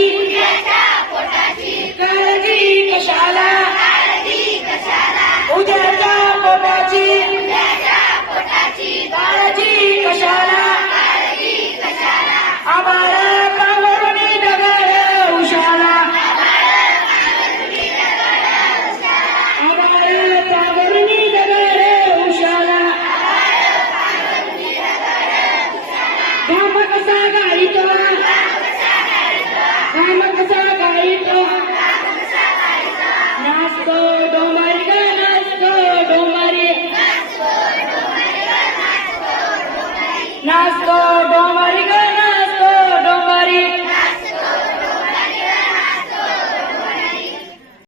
काजी घोषाला उद्याच्या पोटाची बाळाजी घोषा आबाला कावरणी धारे ऊशाळा आबाला कावरणी धारे ऊशाळा गायिक Nasto Gomarika.